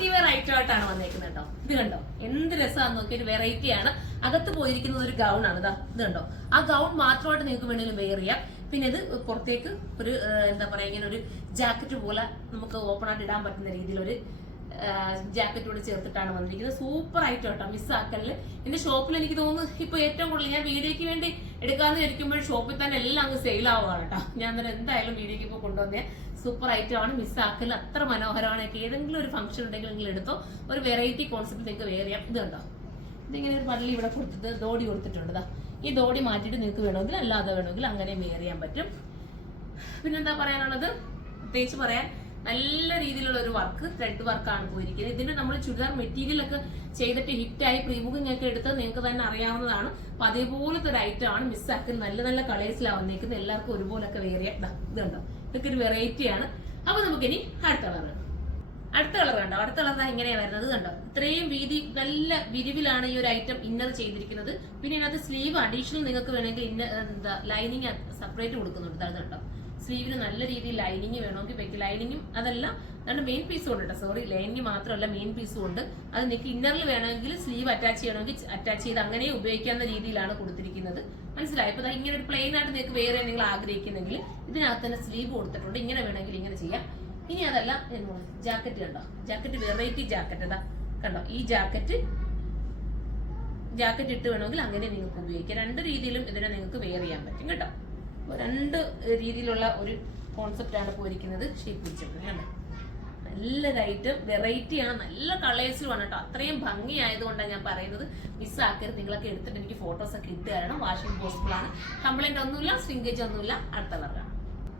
Party wear item ആയിട്ടാണ് വന്നേക്കുന്നത് കേട്ടോ. ഇത് കണ്ടോ എന്ത് രസമാണെന്ന് നോക്കി, ഒരു വെറൈറ്റി ആണ്. അകത്ത് പോയിരിക്കുന്നത് ഒരു ഗൗൺ ആണ്. ഇതാ ഇത് കണ്ടോ, ആ ഗൗൺ മാത്രമായിട്ട് നിങ്ങൾക്ക് വേണമെങ്കിലും വെയർ ചെയ്യാം. പിന്നെ ഇത് പുറത്തേക്ക് ഒരു എന്താ പറയാ, ഇങ്ങനെ ഒരു ജാക്കറ്റ് പോലെ നമുക്ക് ഓപ്പൺ ആയിട്ട് ഇടാൻ പറ്റുന്ന രീതിയിൽ ഒരു ജാക്കറ്റോട് ചേർത്തിട്ടാണ് വന്നിരിക്കുന്നത്. സൂപ്പർ ആയിട്ട് കേട്ടോ, മിസ്സാക്കല്. എന്റെ ഷോപ്പിൽ എനിക്ക് തോന്നുന്നു ഇപ്പൊ ഏറ്റവും കൂടുതൽ ഞാൻ വീഡിയോക്ക് വേണ്ടി എടുക്കാന്ന് വിചാരിക്കുമ്പോൾ ഷോപ്പിൽ തന്നെ എല്ലാം അങ്ങ് സെയിൽ ആവുകയാണ് കേട്ടോ. ഞാൻ അന്നേരം എന്തായാലും വീഡിയോക്ക് ഇപ്പോൾ കൊണ്ടുവന്നേ സൂപ്പർ ഐറ്റം ആണ്, മിസ്സാക്കല്. അത്ര മനോഹരമാണ്. ഏതെങ്കിലും ഒരു ഫംഗ്ഷൻ ഉണ്ടെങ്കിൽ നിങ്ങൾ എടുത്തോ, ഒരു വെറൈറ്റി കോൺസെപ്റ്റ് നിങ്ങൾക്ക് വെയർ ചെയ്യാം. ഇത് കണ്ടോ, ഇതിങ്ങനെ ഒരു പള്ളി ഇവിടെ കൊടുത്തിട്ട് ദോടി കൊടുത്തിട്ടുണ്ട്. ഈ ദോടി മാറ്റിയിട്ട് നിങ്ങൾക്ക് വേണമെങ്കിൽ അല്ലാതെ വേണമെങ്കിൽ അങ്ങനെ വെയർ ചെയ്യാൻ പറ്റും. പിന്നെന്താ പറയാനുള്ളത്, പ്രത്യേകിച്ച് പറയാൻ നല്ല രീതിയിലുള്ള ഒരു വർക്ക്, ത്രെഡ് വർക്കാണ് പോയിരിക്കുന്നത്. ഇതിന്റെ നമ്മൾ ചുരിദാർ മെറ്റീരിയൽ ഒക്കെ ചെയ്തിട്ട് ഹിറ്റായി പ്രീ ബുക്കിംഗ് ഒക്കെ എടുത്ത് നിങ്ങൾക്ക് തന്നെ അറിയാവുന്നതാണ്. അപ്പൊ അതേപോലത്തെ ഒരു ഐറ്റം ആണ്, മിസ്സാക്കൽ. നല്ല നല്ല കളേഴ്സിലാണ് വന്നിരിക്കുന്നത്. എല്ലാവർക്കും ഒരുപോലൊക്കെ വേറെ ഇത് കണ്ടോ, ഇതൊക്കെ ഒരു വെറൈറ്റി ആണ്. അപ്പൊ നമുക്കിനി അടുത്ത കളർ കണ്ടോ. അടുത്ത കളർ ഇങ്ങനെയാ വരുന്നത് കണ്ടോ. ഇത്രയും വീതി നല്ല വിരിവിലാണ് ഈ ഒരു ഐറ്റം ഇന്നർ ചെയ്തിരിക്കുന്നത്. പിന്നെ ഇതിനകത്ത് സ്ലീവ് അഡീഷണൽ നിങ്ങൾക്ക് വേണമെങ്കിൽ എന്താ ലൈനിങ് സെപ്പറേറ്റ് കൊടുക്കുന്നുണ്ട്. അത് കണ്ടോ, സ്ലീവിന് നല്ല രീതിയിൽ ലൈനിങ് വേണമെങ്കിൽ വെക്കും. ലൈനിങ്ങും അതല്ല അതുകൊണ്ട് മെയിൻ പീസും ഉണ്ട് കേട്ടോ. സോറി, ലൈനിങ് മാത്രമല്ല മെയിൻ പീസും ഉണ്ട്. അത് നിങ്ങൾക്ക് ഇന്നറിൽ വേണമെങ്കിൽ സ്ലീവ് അറ്റാച്ച് ചെയ്യണമെങ്കിൽ അറ്റാച്ച് ചെയ്ത് അങ്ങനെ ഉപയോഗിക്കാവുന്ന രീതിയിലാണ് കൊടുത്തിരിക്കുന്നത്. മനസ്സിലായി? അപ്പൊ ഇങ്ങനെ ഒരു പ്ലെയിൻ ആയിട്ട് നിങ്ങൾക്ക് വേറെ നിങ്ങൾ ആഗ്രഹിക്കുന്നെങ്കിൽ ഇതിനകത്ത് തന്നെ സ്ലീവ് കൊടുത്തിട്ടുണ്ട്. ഇങ്ങനെ വേണമെങ്കിൽ ഇങ്ങനെ ചെയ്യാം. ഇനി അതല്ല, ജാക്കറ്റ് കണ്ടോ, ജാക്കറ്റ് വെറൈറ്റി ജാക്കറ്റ്. അതാ കണ്ടോ, ഈ ജാക്കറ്റ് ഇട്ട് വേണമെങ്കിൽ അങ്ങനെ നിങ്ങൾക്ക് ഉപയോഗിക്കാം. രണ്ട് രീതിയിലും ഇതിനെ നിങ്ങൾക്ക് വെയർ ചെയ്യാൻ പറ്റും കേട്ടോ. രണ്ട് രീതിയിലുള്ള ഒരു കോൺസെപ്റ്റ് ആണ് പോയിരിക്കുന്നത്. ഷേപ്പ് പിടിച്ചിട്ട് കണ്ടോ, നല്ലൊരു ഐറ്റം, വെറൈറ്റിയാണ്, നല്ല കളേഴ്സിലുമാണ് കേട്ടോ. അത്രയും ഭംഗി ആയതുകൊണ്ടാണ് ഞാൻ പറയുന്നത്. മിസ്സാക്കരുത്. നിങ്ങളൊക്കെ എടുത്തിട്ട് എനിക്ക് ഫോട്ടോസ് ഒക്കെ ഇട്ട് തരണം. വാഷിംഗ് പോസിബിൾ ആണ്, കംപ്ലൈന്റ് ഒന്നുമില്ല, സ്ട്രിങ്കേജ് ഒന്നുമില്ല. അടുത്ത കളറാണ്.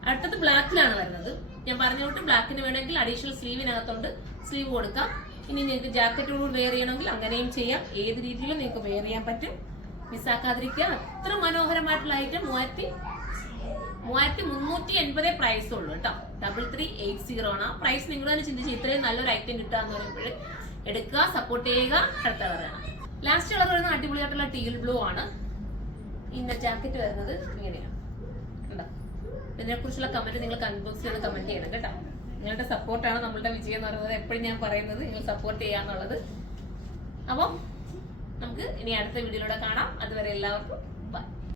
അടുത്തത് ബ്ലാക്കിലാണ് വരുന്നത്. ഞാൻ പറഞ്ഞോട്ട് ബ്ലാക്കിന് വേണമെങ്കിൽ അഡീഷണൽ സ്ലീവിനകത്തോണ്ട് സ്ലീവ് കൊടുക്കാം. ഇനി നിങ്ങൾക്ക് ജാക്കറ്റോട് വെയർ ചെയ്യണമെങ്കിൽ അങ്ങനെയും ചെയ്യാം. ഏത് രീതിയിലും നിങ്ങൾക്ക് വെയർ ചെയ്യാൻ പറ്റും. മിസ്സാക്കാതിരിക്കുക. അത്ര മനോഹരമായിട്ടുള്ള ഐറ്റം 3380 പ്രൈസ് ഉള്ളൂ കേട്ടോ. 3380 ആണ് ആ പ്രൈസ്. നിങ്ങൾ തന്നെ ചിന്തിച്ച് ഇത്രയും നല്ലൊരു ഐറ്റം കിട്ടാന്ന് പറയുമ്പോൾ എടുക്കുക, സപ്പോർട്ട് ചെയ്യുക. അടുത്ത കളറാണ്. ലാസ്റ്റ് കളർ വരുന്നത് അടിപൊളിയായിട്ടുള്ള ടീൽ ബ്ലൂ ആണ്. ഇന്ന ജാക്കറ്റ് വരുന്നത് ഇങ്ങനെയാണ് കണ്ടോ. ഇതിനെ കുറിച്ചുള്ള കമന്റ് നിങ്ങൾ കമന്റ് ബോക്സിൽ ഒന്ന് കമന്റ് ചെയ്യണം കേട്ടോ. നിങ്ങളുടെ സപ്പോർട്ടാണ് നമ്മളുടെ വിജയം എന്ന് പറയുന്നത്. എപ്പോഴും ഞാൻ പറയുന്നത് നിങ്ങൾ സപ്പോർട്ട് ചെയ്യാന്നുള്ളത്. അപ്പം നമുക്ക് ഇനി അടുത്ത വീഡിയോയിലൂടെ കാണാം. അതുവരെ എല്ലാവർക്കും